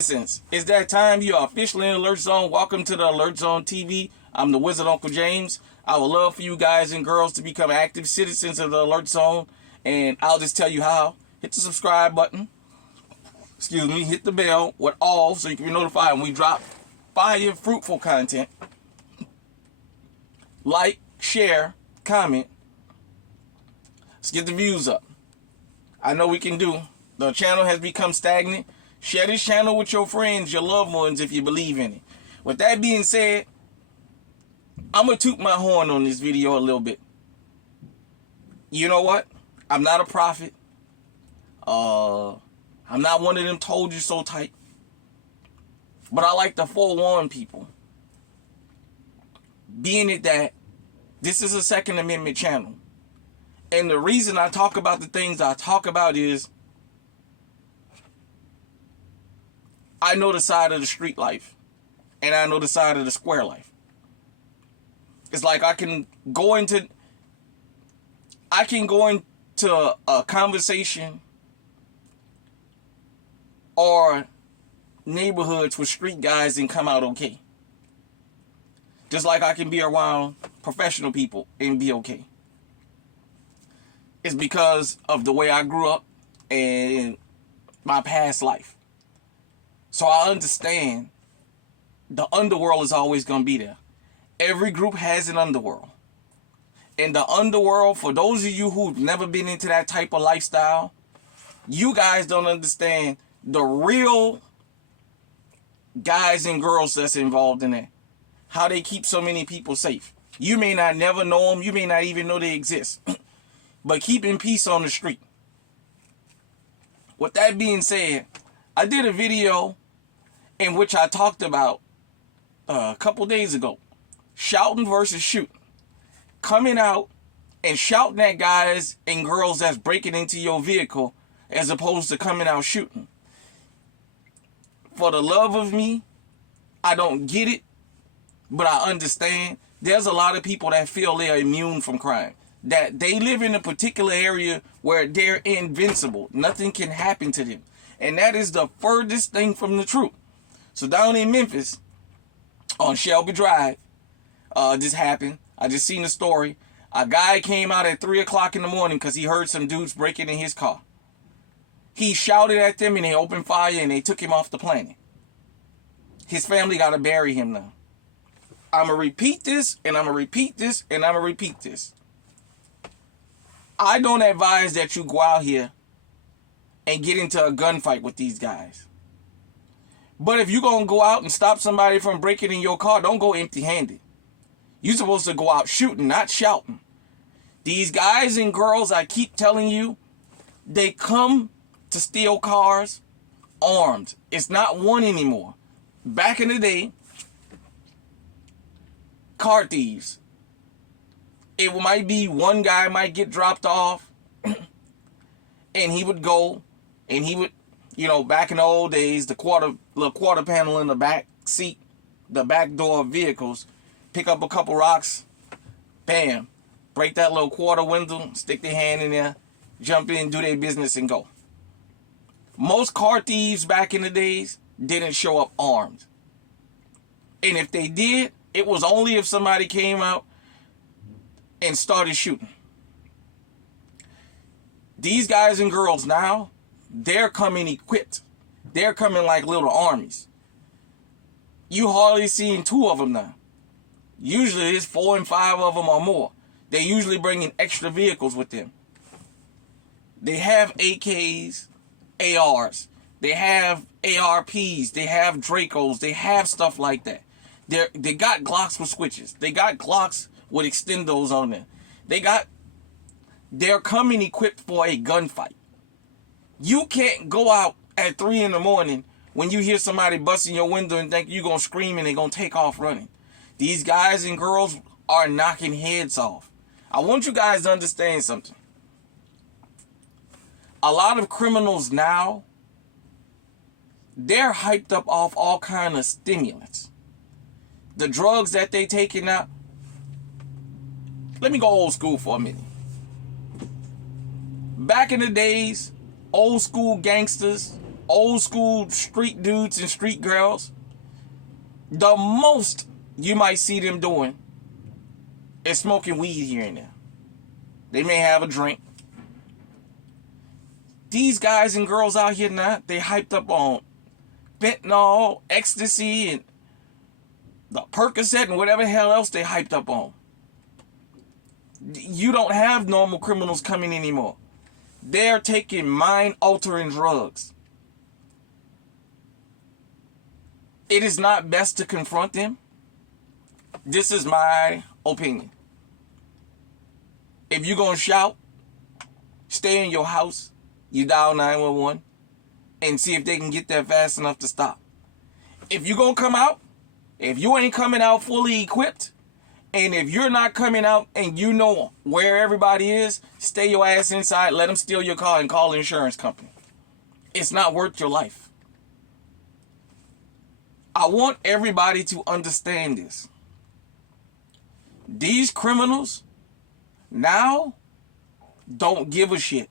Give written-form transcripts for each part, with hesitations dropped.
Since it's that time, you are officially in Alert Zone. Welcome to the Alert Zone TV. I'm the Wizard Uncle James. I would love for you guys and girls to become active citizens of the Alert Zone, and I'll just tell you how. Hit the subscribe button. Excuse me. Hit the bell with all so you can be notified when we drop fire, fruitful content. Like, share, comment. Let's get the views up. I know we can do. The channel has become stagnant. Share this channel with your friends, your loved ones, if you believe in it. With that being said, I'm going to toot my horn on this video a little bit. You know what? I'm not a prophet. I'm not one of them told you so type. But I like to forewarn people. Being it that this is a Second Amendment channel. And the reason I talk about the things I talk about is I know the side of the street life, and I know the side of the square life. It's like I can go into a conversation or neighborhoods with street guys and come out okay. Just like I can be around professional people and be okay. It's because of the way I grew up and my past life. So I understand the underworld is always going to be there. Every group has an underworld. And the underworld, for those of you who've never been into that type of lifestyle, you guys don't understand the real guys and girls that's involved in it. How they keep so many people safe. You may not never know them. You may not even know they exist. But keeping peace on the street. With that being said, I did a video in which I talked about a couple days ago. Shouting versus shooting. Coming out and shouting at guys and girls that's breaking into your vehicle as opposed to coming out shooting. For the love of me, I don't get it, but I understand. There's a lot of people that feel they're immune from crime. That they live in a particular area where they're invincible. Nothing can happen to them. And that is the furthest thing from the truth. So down in Memphis, on Shelby Drive, this happened. I just seen the story. A guy came out at 3 o'clock in the morning because he heard some dudes breaking in his car. He shouted at them and they opened fire and they took him off the planet. His family got to bury him now. I'm going to repeat this and I'm going to repeat this and I'm going to repeat this. I don't advise that you go out here and get into a gunfight with these guys. But if you're going to go out and stop somebody from breaking in your car, don't go empty-handed. You're supposed to go out shooting, not shouting. These guys and girls, I keep telling you, they come to steal cars armed. It's not one anymore. Back in the day, car thieves. It might be one guy might get dropped off and he would go and he would, back in the old days, the little quarter panel in the back seat, the back door of vehicles, pick up a couple rocks, bam, break that little quarter window, stick their hand in there, jump in, do their business and go. Most car thieves back in the days didn't show up armed. And if they did, it was only if somebody came out and started shooting. These guys and girls now, they're coming equipped. They're coming like little armies. You hardly seen 2 of them now. Usually it's 4 and 5 of them or more. They usually bring in extra vehicles with them. They have AKs, ARs. They have ARPs. They have Dracos. They have stuff like that. They got Glocks with switches. They got Glocks with extendos on them. They're coming equipped for a gunfight. You can't go out at 3 in the morning when you hear somebody busting your window and think you're going to scream and they're going to take off running. These guys and girls are knocking heads off. I want you guys to understand something. A lot of criminals now, they're hyped up off all kind of stimulants. The drugs that they taking now. Let me go old school for a minute. Back in the days, old school gangsters, old school street dudes and street girls, the most you might see them doing is smoking weed here and there. They may have a drink. These guys and girls out here now, they hyped up on fentanyl, ecstasy, and the Percocet and whatever the hell else they hyped up on. You don't have normal criminals coming anymore. They're taking mind-altering drugs. It is not best to confront them. This is my opinion. If you're going to shout, stay in your house. You dial 911 and see if they can get there fast enough to stop. If you're going to come out, if you ain't coming out fully equipped, and if you're not coming out and you know where everybody is, stay your ass inside, let them steal your car and call the insurance company. It's not worth your life. I want everybody to understand this. These criminals now don't give a shit.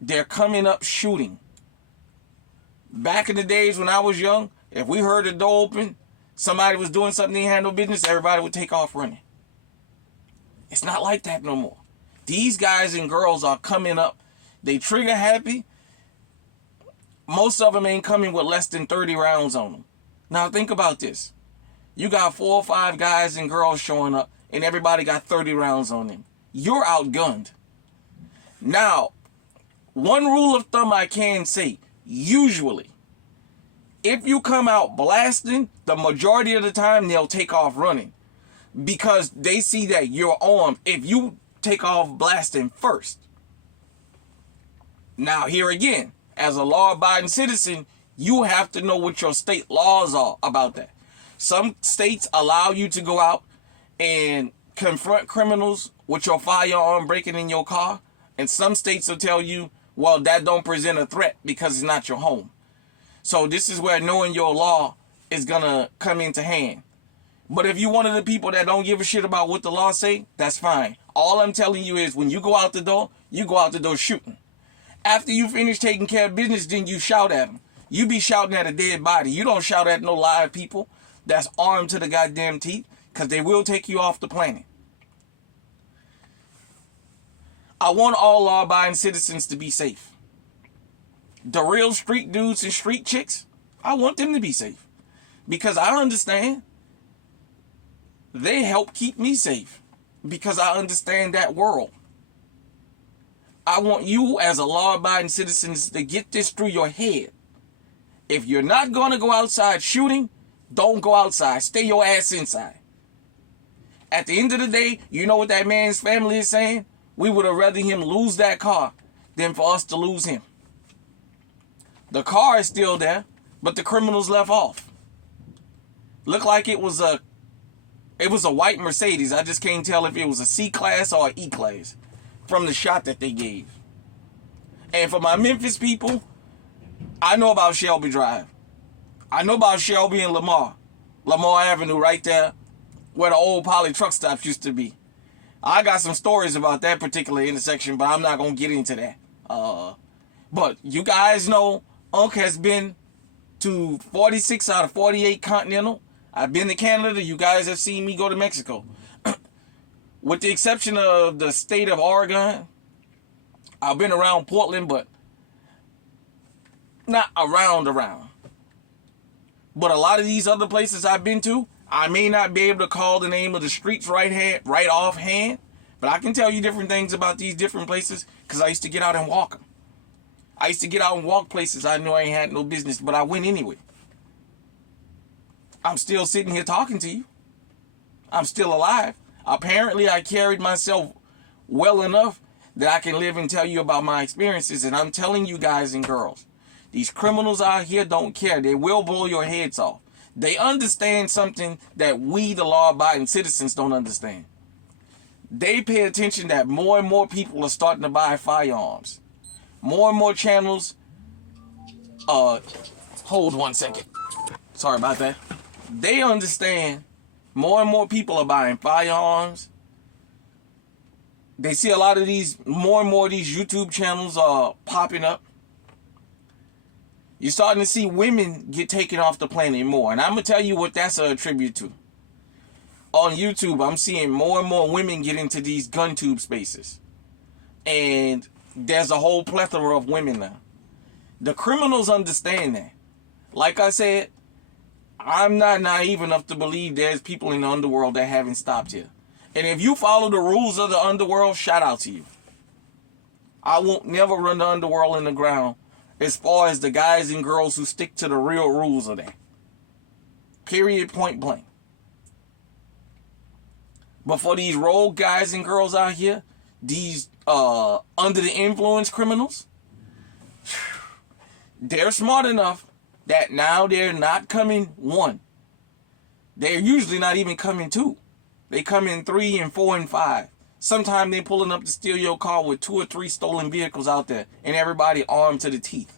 They're coming up shooting. Back in the days when I was young, if we heard the door open, somebody was doing something they had no business, everybody would take off running. It's not like that no more. These guys and girls are coming up. They trigger happy. Most of them ain't coming with less than 30 rounds on them. Now think about this. You got 4 or 5 guys and girls showing up, and everybody got 30 rounds on them. You're outgunned. Now, one rule of thumb I can say, usually, if you come out blasting, the majority of the time they'll take off running because they see that you're armed if you take off blasting first. Now, here again, as a law-abiding citizen, you have to know what your state laws are about that. Some states allow you to go out and confront criminals with your firearm breaking in your car, and some states will tell you, well, that don't present a threat because it's not your home. So this is where knowing your law is going to come into hand. But if you're one of the people that don't give a shit about what the law say, that's fine. All I'm telling you is when you go out the door, you go out the door shooting. After you finish taking care of business, then you shout at them. You be shouting at a dead body. You don't shout at no live people that's armed to the goddamn teeth because they will take you off the planet. I want all law-abiding citizens to be safe. The real street dudes and street chicks, I want them to be safe. Because I understand they help keep me safe. Because I understand that world. I want you as a law-abiding citizen to get this through your head. If you're not going to go outside shooting, don't go outside. Stay your ass inside. At the end of the day, you know what that man's family is saying? We would have rather him lose that car than for us to lose him. The car is still there, but the criminals left off. Looked like it was a white Mercedes. I just can't tell if it was a C-Class or an E-Class from the shot that they gave. And for my Memphis people, I know about Shelby Drive. I know about Shelby and Lamar Avenue right there where the old poly truck stops used to be. I got some stories about that particular intersection, but I'm not going to get into that. But you guys know Unc has been to 46 out of 48 Continental. I've been to Canada. You guys have seen me go to Mexico. With the exception of the state of Oregon, I've been around Portland, but not around. But a lot of these other places I've been to, I may not be able to call the name of the streets right offhand, but I can tell you different things about these different places because I used to get out and walk them. I used to get out and walk places I knew I ain't had no business, but I went anyway. I'm still sitting here talking to you. I'm still alive. Apparently, I carried myself well enough that I can live and tell you about my experiences, and I'm telling you guys and girls, these criminals out here don't care. They will blow your heads off. They understand something that we, the law-abiding citizens, don't understand. They pay attention that more and more people are starting to buy firearms. More and more channels. Hold 1 second. Sorry about that. They understand more and more people are buying firearms. They see a lot of these, more and more of these YouTube channels are popping up. You're starting to see women get taken off the planet more. And I'm going to tell you what that's a tribute to. On YouTube, I'm seeing more and more women get into these gun tube spaces. And there's a whole plethora of women now. The criminals understand that. Like I said, I'm not naive enough to believe there's people in the underworld that haven't stopped here. And if you follow the rules of the underworld, shout out to you. I won't never run the underworld in the ground as far as the guys and girls who stick to the real rules of that. Period, point blank. But for these rogue guys and girls out here, these under the influence criminals, they're smart enough that now they're not coming one. They're usually not even coming two. They come in 3 and 4 and 5. Sometimes they pulling up to steal your car with 2 or 3 stolen vehicles out there and everybody armed to the teeth.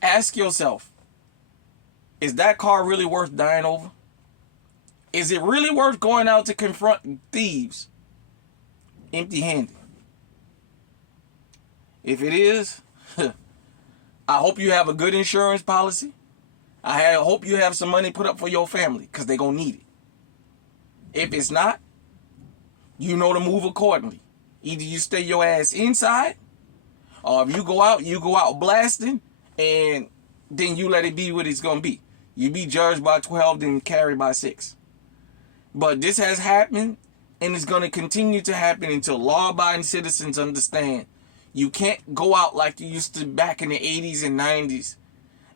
Ask yourself, is that car really worth dying over? Is it really worth going out to confront thieves empty-handed? If it is, I hope you have a good insurance policy. I hope you have some money put up for your family because they're going to need it. If it's not, you know to move accordingly. Either you stay your ass inside, or if you go out blasting, and then you let it be what it's going to be. You be judged by 12, then carried by 6. But this has happened, and it's going to continue to happen until law-abiding citizens understand you can't go out like you used to back in the 80s and 90s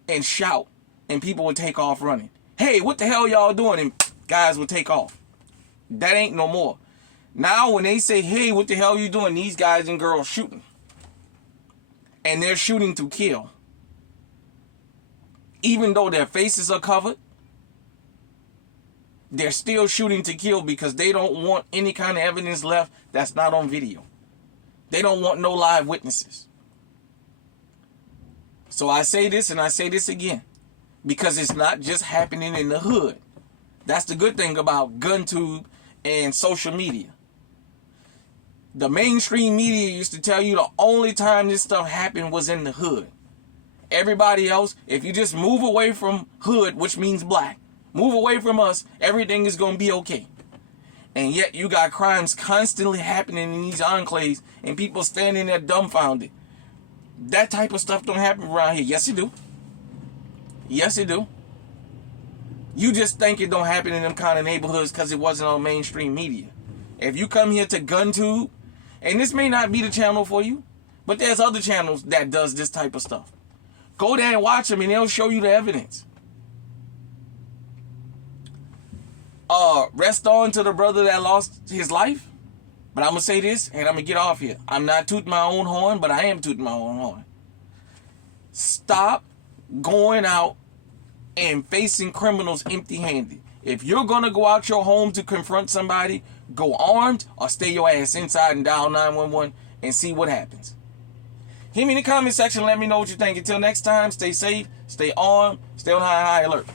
and shout, and people would take off running. Hey, what the hell y'all doing? And guys would take off. That ain't no more. Now when they say, hey, what the hell you doing? These guys and girls shooting. And they're shooting to kill. Even though their faces are covered, they're still shooting to kill because they don't want any kind of evidence left that's not on video. They don't want no live witnesses. So I say this and I say this again, because it's not just happening in the hood. That's the good thing about GunTube and social media. The mainstream media used to tell you the only time this stuff happened was in the hood. Everybody else, if you just move away from hood, which means black, move away from us, everything is going to be okay. And yet you got crimes constantly happening in these enclaves and people standing there dumbfounded. That type of stuff don't happen around here. Yes, it do. Yes, it do. You just think it don't happen in them kind of neighborhoods because it wasn't on mainstream media. If you come here to GunTube, and this may not be the channel for you, but there's other channels that does this type of stuff. Go there and watch them and they'll show you the evidence. Rest on to the brother that lost his life. But I'm going to say this and I'm going to get off here. I'm not tooting my own horn, but I am tooting my own horn. Stop going out and facing criminals empty-handed. If you're going to go out your home to confront somebody, go armed or stay your ass inside and dial 911 and see what happens. Hit me in the comment section. Let me know what you think. Until next time, stay safe, stay armed, stay on high alert.